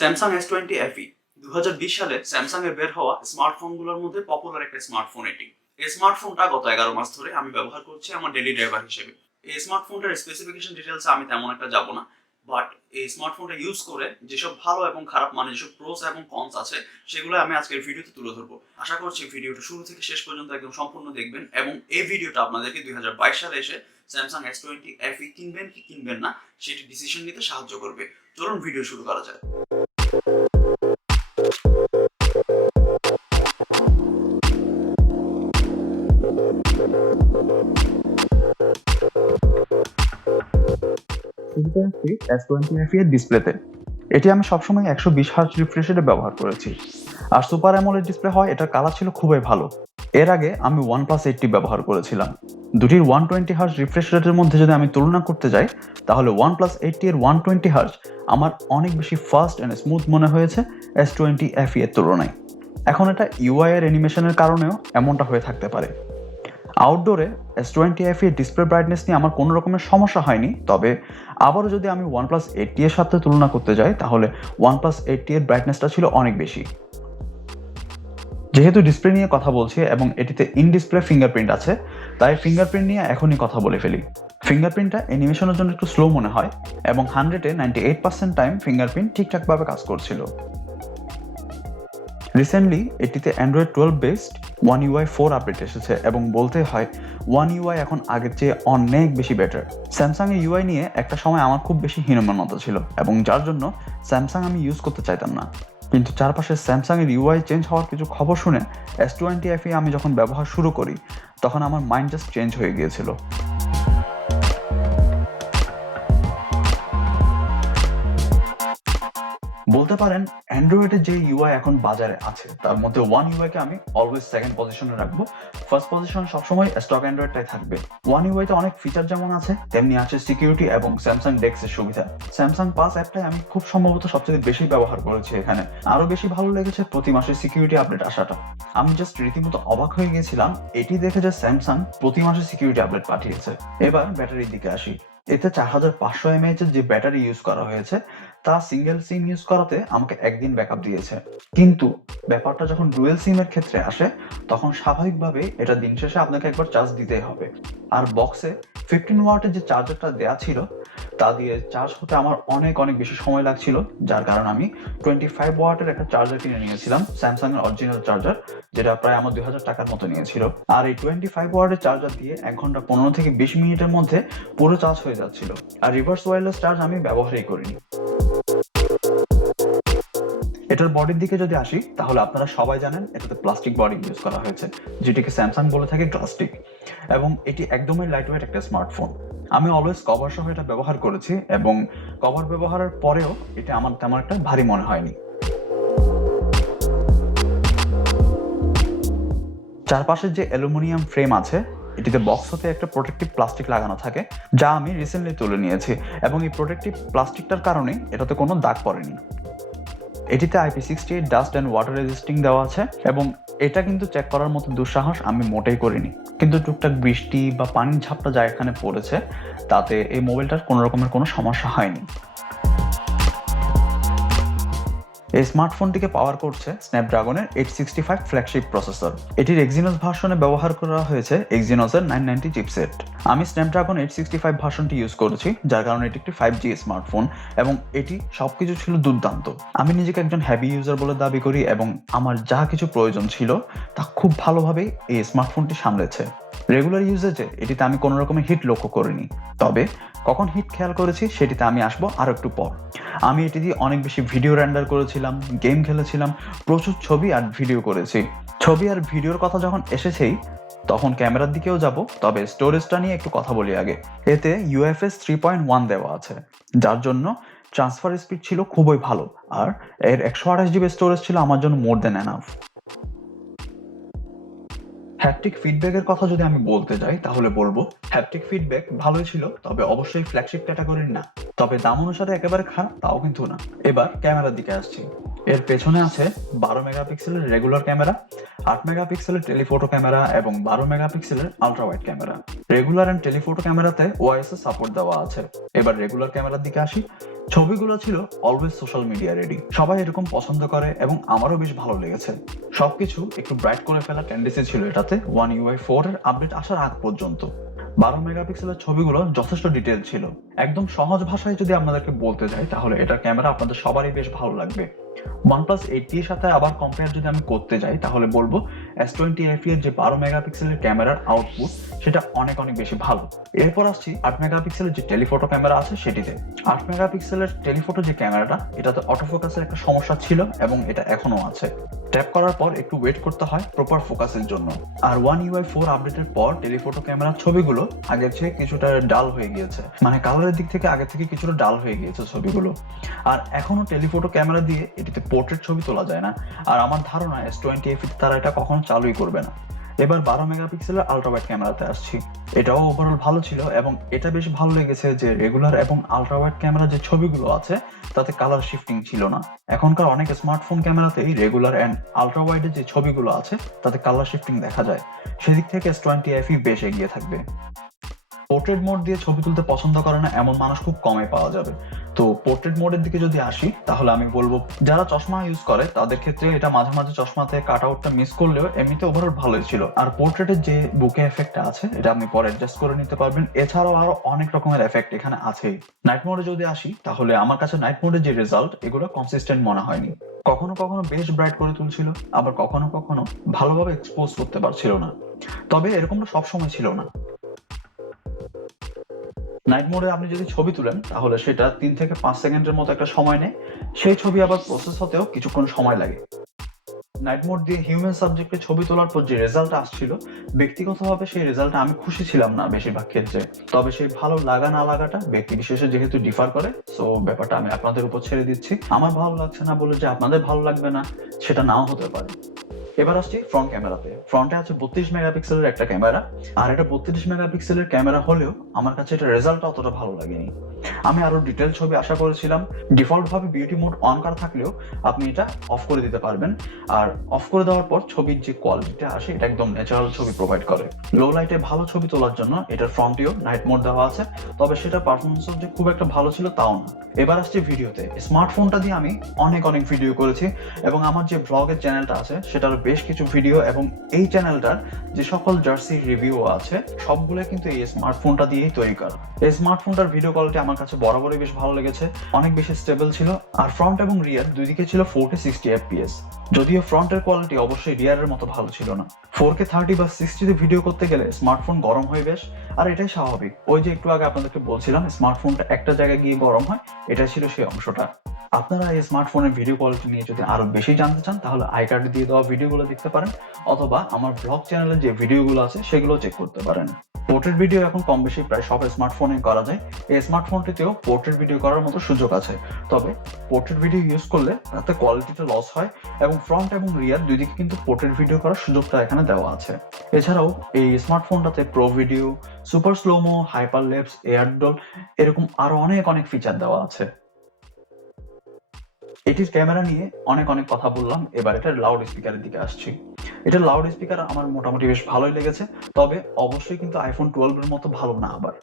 Samsung S20 FE 2020 সালে Samsung এর বের হওয়া স্মার্টফোনগুলোর মধ্যে পপুলার একটা স্মার্টফোন এটি। এই স্মার্টফোনটা গত 11 মাস ধরে আমি ব্যবহার করছি আমার ডেইলি ড্রাইভার হিসেবে। এই স্মার্টফোনটার স্পেসিফিকেশন ডিটেইলসে আমি তেমন একটা যাব না, বাট এই স্মার্টফোনটা ইউজ করে যেসব ভালো এবং খারাপ মানে যেসব প্রোস এবং কনস আছে সেগুলো আমি আজকের ভিডিওতে তুলে ধরবো। আশা করছি ভিডিওটা শুরু থেকে শেষ পর্যন্ত একদম সম্পূর্ণ দেখবেন এবং এই ভিডিওটা আপনাদেরকে 2022 সালে এসে স্যামসাং S20 FE কিনবেন কি কিনবেন না সেটি ডিসিশন নিতে সাহায্য করবে। চলুন ভিডিও শুরু করা যায়। S20 FE এর ডিসপ্লেতে এটি আমি সবসময় 120 হার্জ রিফ্রেশ রেটে ব্যবহার করেছি। আর সুপার অ্যামোলেড ডিসপ্লে হয় এটার কালার ছিল খুবই ভালো। এর আগে আমি OnePlus 8T ব্যবহার করেছিলাম। দুটির 120 হার্জ রিফ্রেশ রেটের মধ্যে যদি আমি তুলনা করতে যাই তাহলে OnePlus 8T এর 120 হার্জ আমার অনেক বেশি ফাস্ট অ্যান্ড স্মুথ মনে হয়েছে S20 FE এর তুলনায়। এখন এটা UI এর অ্যানিমেশনের কারণেও এমনটা হয়ে থাকতে পারে। আউটডোরে S20 FE এর ডিসপ্লে ব্রাইটনেস নিয়ে আমার কোনো রকমের সমস্যা হয়নি, তবে আবারও যদি আমি OnePlus 8T এর সাথে তুলনা করতে যাই তাহলে OnePlus 8T এর ব্রাইটনেসটা ছিল অনেক বেশি। যেহেতু ডিসপ্লে নিয়ে কথা বলছি এবং এটিতে ইন ডিসপ্লে ফিঙ্গারপ্রিন্ট আছে, তাই ফিঙ্গারপ্রিন্ট নিয়ে এখনই কথা বলে ফেলি। ফিঙ্গারপ্রিন্টটা অ্যানিমেশনের জন্য একটু স্লো মনে হয় এবং 100-এ 98% টাইম ফিঙ্গারপ্রিন্ট ঠিকঠাকভাবে কাজ করছিল। রিসেন্টলি এটিতে Android 12 based One UI 4 update এসেছে এবং বলতে হয় One UI এখন আগের চেয়ে অনেক বেশি বেটার। স্যামসাং এর UI নিয়ে একটা সময় আমার খুব বেশি হীনমন্যতা ছিল এবং যার জন্য স্যামসাং আমি ইউজ করতে চাইতাম না, কিন্তু চারপাশে স্যামসাং এর UI চেঞ্জ হওয়ার কিছু খবর শুনে S20 FE আমি যখন ব্যবহার শুরু করি তখন আমার মাইন্ড জাস্ট চেঞ্জ হয়ে গিয়েছিল। বলতে পারেন অ্যান্ড্রয়েডের যে UI এখন বাজারে আছে তার মধ্যে One UI কে আমি অলওয়েজ সেকেন্ড পজিশনে রাখবো। ফার্স্ট পজিশন সবসময় স্টক অ্যান্ড্রয়েডটাই থাকবে। One UI তে অনেক ফিচার যেমন আছে তেমনি আছে সিকিউরিটি এবং স্যামসাং ডেস্কের সুবিধা। স্যামসাং পাস অ্যাপটাই আমি খুব সম্ভবত সবচেয়ে বেশি ব্যবহার করেছি এখানে। আরো বেশি ভালো লেগেছে প্রতি মাসে সিকিউরিটি আপডেট আসাটা। আমি জাস্ট রীতিমতো অবাক হয়ে গিয়েছিলাম এটি দেখে যে স্যামসাং প্রতি মাসে সিকিউরিটি আপডেট পাঠিয়েছে। এবার ব্যাটারির দিকে আসি। এতে 4500 mAh এর যে ব্যাটারি ইউজ করা হয়েছে তা সিঙ্গেল সিম ইউজ করাতে আমাকে একদিন ব্যাকআপ দিয়েছে, কিন্তু ব্যাপারটা যখন ডুয়েল সিমের ক্ষেত্রে আসে তখন স্বাভাবিকভাবে এটা দিন শেষে আপনাকে একবার চার্জ দিতেই হবে। আর বক্সে 15 ওয়াটের যে চার্জারটা দেওয়া ছিল তা দিয়ে চার্জ হতে আমার অনেক বেশি সময় লাগছিল, যার কারণে আমি 25 ওয়াটের একটা চার্জার কিনে নিয়েছিলাম, স্যামসাং এর অরিজিনাল চার্জার, যেটা প্রায় আমার 2000 টাকার মতো নিয়েছিল। আর এই 25 ওয়াটের চার্জার দিয়ে 1 ঘন্টা 15 থেকে 20 মিনিটের মধ্যে পুরো চার্জ হয়ে যাচ্ছিল। আর রিভার্স ওয়্যারলেস চার্জ আমি ব্যবহারই করিনি। এটার বডির দিকে যদি আসি তাহলে আপনারা সবাই জানেন এটাতে প্লাস্টিক বডি ইউজ করা হয়েছে, যেটিকে স্যামসাং বলে থাকে প্লাস্টিক, এবং এটি একদমই লাইটওয়েট একটা স্মার্টফোন। আমি অলওয়েজ কভার সহ এটা ব্যবহার করেছি এবং কভার ব্যবহারের পরেও এটা আমার তেমন একটা ভারী মনে হয়নি। চারপাশের যে অ্যালুমিনিয়াম ফ্রেম আছে এটিতে বক্স হতে একটা প্রোটেক্টিভ প্লাস্টিক লাগানো থাকে, যা আমি রিসেন্টলি তুলে নিয়েছি এবং এই প্রোটেক্টিভ প্লাস্টিকটার কারণে এটাতে কোনো দাগ পড়েনি। এটিতে IP68 dust and water resisting দেওয়া আছে এবং এটা কিন্তু চেক করার মতো দুঃসাহস আমি মোটেই করিনি, কিন্তু টুকটাক বৃষ্টি বা পানির ঝাপটা যা এখানে পড়েছে তাতে এই মোবাইলটার কোনো রকমের কোনো সমস্যা হয়নি। এই স্মার্টফোনটিকে পাওয়ার করছে স্ন্যাপড্রাগনের 865 ফ্ল্যাগশিপ প্রসেসর। এটির এক্সিনোস ভার্সনে ব্যবহার করা হয়েছে এক্সিনোসের 990 চিপসেট। আমি স্ন্যাপড্রাগন 865 ভার্সনটি ইউজ করেছি, যার কারণে এটি একটি 5G স্মার্টফোন এবং এটি সবকিছু ছিল দুর্দান্ত। আমি নিজেকে একজন হ্যাভি ইউজার বলে দাবি করি এবং আমার যা কিছু প্রয়োজন ছিল তা খুব ভালোভাবেই এই স্মার্টফোনটি সামলেছে। রেগুলার ইউজেজে এটিতে আমি কোনো রকমের হিট লক্ষ্য করিনি, তবে কখন হিট খেয়াল করেছি সেটিতে আমি আসবো আর একটু পর। আমি এটি দিয়ে অনেক বেশি ভিডিও রেন্ডার করেছিলাম, গেম খেলেছিলাম, প্রচুর ছবি আর ভিডিও করেছি। ছবি আর ভিডিওর কথা যখন এসেছেই তখন ক্যামেরার দিকেও যাব, তবে স্টোরেজটা নিয়ে একটু কথা বলি আগে। এতে UFS 3.1 দেওয়া আছে, যার জন্য ট্রান্সফার স্পিড ছিল খুবই ভালো, আর এর 128GB স্টোরেজ ছিল আমার জন্য মোর দেন এনাফ। হ্যাপটিক ফিডব্যাকের কথা যদি আমি বলতে যাই তাহলে বলবো হ্যাপটিক ফিডব্যাক ভালোই ছিল, তবে অবশ্যই ফ্ল্যাগশিপ ক্যাটাগরির না, তবে দাম অনুসারে একেবারে খারাপ তাও কিন্তু না। এবার ক্যামেরার দিকে আসছি। এর পেছনে আছে 12 মেগাপিক্সেলের রেগুলার ক্যামেরা, 8 মেগাপিক্সেলের টেলিফোটো ক্যামেরা এবং 12 মেগাপিক্সেলের ultra wide camera. Regular and telephoto ক্যামেরাতে ওআইএস এর সাপোর্ট দেওয়া আছে। এবার রেগুলার ক্যামেরার দিকে আসি। ছবিগুলো ছিল অলওয়েজ সোশ্যাল মিডিয়া রেডি, সবাই এরকম পছন্দ করে এবং আমারও বেশ ভালো লেগেছে। সবকিছু একটু ব্রাইট করে ফেলা টেন্ডেন্সি ছিল এটাতে ওয়ান ইউআই 4 এর আপডেট আসার আগ পর্যন্ত। 12 মেগাপিক্সেলের ছবিগুলো যথেষ্ট ডিটেইল ছিল। একদম সহজ ভাষায় যদি আপনাদেরকে বলতে যাই তাহলে এটার ক্যামেরা আপনাদের সবারই বেশ ভালো লাগবে। OnePlus 80 এর সাথে আবার কম্পেয়ার যদি আমি করতে যাই তাহলে বলবো S20 FE এর যে 12 মেগাপিক্সেলের ক্যামেরার আউটপুট সেটা অনেক অনেক বেশি ভালো। এরপর আসছি 8 মেগাপিক্সেলের যে টেলিফোটো ক্যামেরা আছে সেটিতে। 8 মেগাপিক্সেলের টেলিফোটো যে ক্যামেরাটা, এটাতে অটোফোকাসের একটা সমস্যা ছিল এবং এটা এখনো আছে। ট্যাপ করার পর একটু ওয়েট করতে হয় প্রপার ফোকাসের জন্য। আর ওয়ান ইউআই 4 আপডেটের পর টেলিফোটো ক্যামেরার ছবিগুলো আগের চেয়ে কিছুটা ডাল হয়ে গিয়েছে, মানে কালারের দিক থেকে আগের থেকে কিছুটা ডাল হয়ে গিয়েছে ছবিগুলো। আর এখনো টেলিফোটো ক্যামেরা দিয়ে এটিতে পোর্ট্রেট ছবি তোলা যায় না, আর আমার ধারণা S20 FE তারা এটা কখনো চালুই করবে না। এবার 12 মেগাপিক্সেলের আলট্রা ওয়াইড ক্যামেরাতে আসছি। এটাও ওভারঅল ভালো ছিল এবং এটা বেশ ভালো লেগেছে যে রেগুলার এবং আলট্রা ওয়াইড ক্যামেরা যে ছবিগুলো আছে তাতে কালার শিফটিং ছিল না। এখনকার অনেক স্মার্টফোন ক্যামেরাতেই রেগুলার অ্যান্ড আলট্রা ওয়াইডের যে ছবিগুলো আছে তাতে কালার শিফটিং দেখা যায়। সেদিক থেকে S20 FE বেশ এগিয়ে থাকবে। পোর্ট্রেট মোড দিয়ে ছবি তুলতে পছন্দ করে না এমন মানুষ খুব কমই পাওয়া যাবে। তো পোর্ট্রেট মোডের দিকে যদি আসি তাহলে আমি বলবো যারা চশমা ইউজ করে তাদের ক্ষেত্রে এটা মাঝে মাঝে চশমাতে কাট আউটটা মিস করলেও এমনিতে ওভারঅল ভালোই ছিল। আর পোর্ট্রেটের যে বুকে এফেক্টটা আছে এটা আপনি পরে অ্যাডজাস্ট করে নিতে পারবেন। এছাড়াও আরো অনেক রকমের এফেক্ট এখানে আছেই। নাইট মোডে যদি আসি তাহলে আমার কাছে নাইট মোডের যে রেজাল্ট এগুলো কনসিস্টেন্ট মনে হয়নি। কখনো কখনো বেশ ব্রাইট করে তুলছিল, আবার কখনো কখনো ভালোভাবে এক্সপোজ করতে পারছিল না। তবে এরকমটা সবসময় ছিল না। নাইট মোডে আপনি যদি ছবি তুলেন তাহলে সেটা 3 থেকে 5 সেকেন্ডের মতো একটা সময় নেয়, সেই ছবি আবার প্রসেস হতেও কিছুক্ষণ সময় লাগে। নাইট মোড দিয়ে হিউম্যান সাবজেক্টে ছবি তোলার পর যে রেজাল্ট আসছিল, ব্যক্তিগতভাবে সেই রেজাল্টে আমি খুশি ছিলাম না বেশিরভাগ ক্ষেত্রে। তবে সেই ভালো লাগা না লাগাটা ব্যক্তি বিশেষে যেহেতু ডিফার করে, সো ব্যাপারটা আমি আপনাদের উপর ছেড়ে দিচ্ছি। আমার ভালো লাগছে না বলে যে আপনাদের ভালো লাগবে না সেটা নাও হতে পারে। এবার আসছি ফ্রন্ট ক্যামেরাতে। ফ্রন্টে আছে 32 মেগাপিক্সেলের একটা ক্যামেরা, আর এটা 32 মেগাপিক্সেলের ক্যামেরা হলেও আমার কাছে এটা রেজাল্টটা অতটা ভালো লাগেনি। আমি আরো ডিটেল ছবি আশা করেছিলাম। ডিফল্ট ভাবে বিউটি মোড অন করা থাকলেও আপনি এটা অফ করে দিতে পারবেন, আর অফ করে দেওয়ার পর ছবির যে কোয়ালিটিটা আসে এটা একদম ন্যাচারাল ছবি প্রোভাইড করে। লো লাইটে ভালো ছবি তোলার জন্য এটার ফ্রন্টেও নাইট মোড দেওয়া আছে, তবে সেটা পারফরমেন্সও যে খুব একটা ভালো ছিল তাও না। এবার আসছে ভিডিওতে। স্মার্টফোনটা দিয়ে আমি অনেক ভিডিও করেছি এবং আমার যে ব্লগের চ্যানেলটা আছে সেটার বেশ কিছু ভিডিও এবং এই চ্যানেলটার যে সকল জার্সি রিভিউ আছে সবগুলো কিন্তু এই স্মার্টফোনটা দিয়েই তৈরি করা। এই স্মার্টফোনটার ভিডিও কোয়ালিটি আমার কাছে বরাবরই বেশ ভালো লেগেছে, অনেক বেশি স্টেবল ছিল। আর ফ্রন্ট এবং রিয়ার দুই দিকে ছিল 4K 60 FPS, যদিও ফ্রন্টের কোয়ালিটি অবশ্যই রিয়ারের মতো ভালো ছিল না। 4K 30 বা 60 তে ভিডিও করতে গেলে স্মার্টফোন গরম হয় বেশ, আর এটাই স্বাভাবিক। ওই যে একটু আগে আপনাদেরকে বলছিলাম স্মার্টফোনটা একটা জায়গায় গিয়ে গরম হয়, এটা ছিল সেই অংশটা। আপনারা এই স্মার্টফোনের ভিডিও কোয়ালিটি নিয়ে যদি আরো বেশি জানতে চান তাহলে আই কার্ডে দিয়ে দেওয়া ভিডিওগুলো দেখতে পারেন, অথবা আমার ব্লগ চ্যানেলে যে ভিডিওগুলো আছে সেগুলো চেক করতে পারেন। পোর্ট্রেট ভিডিও এখন কম বেশি প্রায় সব স্মার্টফোনে করা যায়। এই স্মার্টফোনটিতেও পোর্ট্রেট ভিডিও করার মতো সুযোগ আছে, তবে পোর্ট্রেট ভিডিও ইউজ করলে তাতে কোয়ালিটিটা লস হয় এবং ফ্রন্ট এবং রিয়ার দুই দিকে কিন্তু পোর্ট্রেট ভিডিও করার সুযোগটা এখানে দেওয়া আছে। এছাড়াও এই স্মার্টফোনটাতে pro video, super slomo, hyper lapse, এয়ারডল এরকম আরো অনেক ফিচার দেওয়া আছে। এটির ক্যামেরা নিয়ে অনেক কথা বললাম, এবার এটার লাউড স্পিকারের দিকে আসছি। এটার লাউড স্পিকার আমার মোটামুটি বেশ ভালোই লেগেছে, তবে অবশ্যই কিন্তু আইফোন 12 এর মতো ভালো না। আবার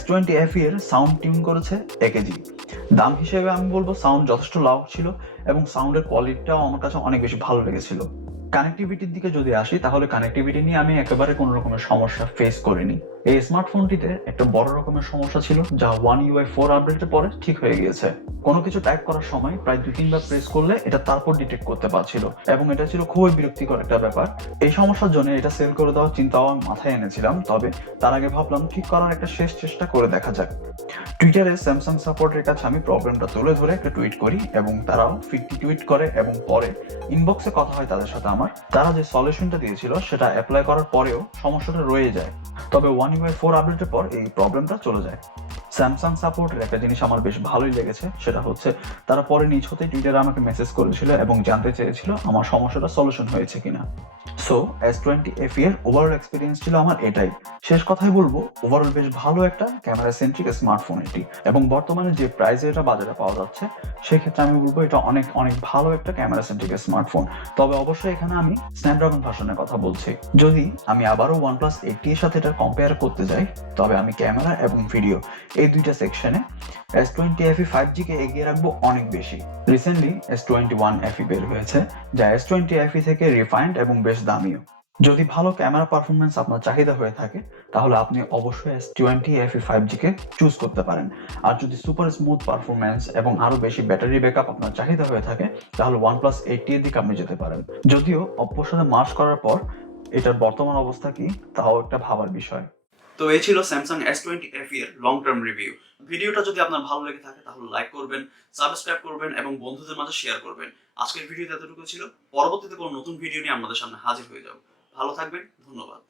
S20 FE এর সাউন্ড টিউন করেছে AKG। দাম হিসেবে আমি বলবো সাউন্ড যথেষ্ট লাউড ছিল এবং সাউন্ডের কোয়ালিটিটাও আমার কাছে অনেক বেশি ভালো লেগেছিল। কানেক্টিভিটির দিকে যদি আসি তাহলে কানেক্টিভিটি নিয়ে আমি একেবারে কোনো রকমের সমস্যা ফেস করিনি। এই স্মার্টফোনটিতে একটা বড় রকমের সমস্যা ছিল যা One UI 4 আপডেটের পরে ঠিক হয়ে গিয়েছে। কোনো কিছু টাইপ করার সময় প্রায় 2-3 বার প্রেস করলে এটা তারপর ডিটেক্ট করতে পারছিল এবং এটা ছিল খুবই বিরক্তিকর একটা ব্যাপার। এই সমস্যার জন্য এটা সেল করে দেওয়ার চিন্তাও আমি মাথায় এনেছিলাম, তবে তার আগে ভাবলাম ঠিক করার একটা শেষ চেষ্টা করে দেখা যাক। টুইটারে স্যামসাং সাপোর্টের কাছে আমি প্রবলেমটা তুলে ধরে একটা টুইট করি এবং তারাও ফিডটি টুইট করে এবং পরে ইনবক্সে কথা হয় তাদের সাথে আমার। তারা যে সলিউশনটা দিয়েছিল সেটা অ্যাপ্লাই করার পরেও সমস্যাটা রয়ে যায়, তবে One UI 4 আপডেটের পর এই প্রবলেমটা চলে যায়। স্যামসাং সাপোর্টের একটা জিনিস আমার বেশ ভালোই লেগেছে, সেটা হচ্ছে তারা পরে নিজ হতে টুইটারে আমাকে মেসেজ করেছিল এবং জানতে চেয়েছিল আমার সমস্যাটা সলিউশন হয়েছে কিনা। সো S20 FE এর ওভারঅল এক্সপিরিয়েন্স ছিল আমার এটাই। শেষ কথায় বলবো, ওভারঅল বেশ ভালো একটা ক্যামেরা সেন্ট্রিক স্মার্টফোন এটি, এবং বর্তমানে যে প্রাইসে এটা বাজারে পাওয়া যাচ্ছে সেক্ষেত্রে আমি বলবো এটা অনেক অনেক ভালো একটা ক্যামেরা সেন্ট্রিক স্মার্টফোন। তবে অবশ্যই এখানে আমি স্ন্যাপড্রাগন ভার্সনের কথা বলছি। যদি আমি আবারও OnePlus 80 এর সাথে এটা কম্পেয়ার করতে যাই, তবে আমি ক্যামেরা এবং ভিডিও এই দুইটা সেকশনে S20 FE 5G কে এগিয়ে রাখবো অনেক বেশি। রিসেন্টলি S21 FE বের হয়েছে, যা S20 FE থেকে রিফাইন্ড এবং বেশ দামিও। যদি ভালো ক্যামেরা পারফরমেন্স আপনার চাহিদা হয়ে থাকে, তাহলে আপনি অবশ্যই S20 FE 5G কে চুজ করতে পারেন। আর যদি সুপার স্মুথ পারফরমেন্স এবং আরো বেশি ব্যাটারি ব্যাকআপ আপনার চাহিদা হয়ে থাকে, তাহলে OnePlus 80 এর দিকে আপনি যেতে পারেন। যদিও Oppoর সাথে মার্চ করার পর এটার বর্তমান অবস্থা কি তাও একটা ভাবার বিষয়। তো এই ছিল স্যামসাং S20 FE এর লং টার্ম রিভিউ। ভিডিওটা যদি আপনার ভালো লেগে থাকে তাহলে লাইক করবেন, সাবস্ক্রাইব করবেন এবং বন্ধুদের মাঝে শেয়ার করবেন। আজকের ভিডিওতে এতটুকু ছিল। পরবর্তীতে কোনো নতুন ভিডিও নিয়ে আপনাদের সামনে হাজির হয়ে যাব। ভালো থাকবেন, ধন্যবাদ।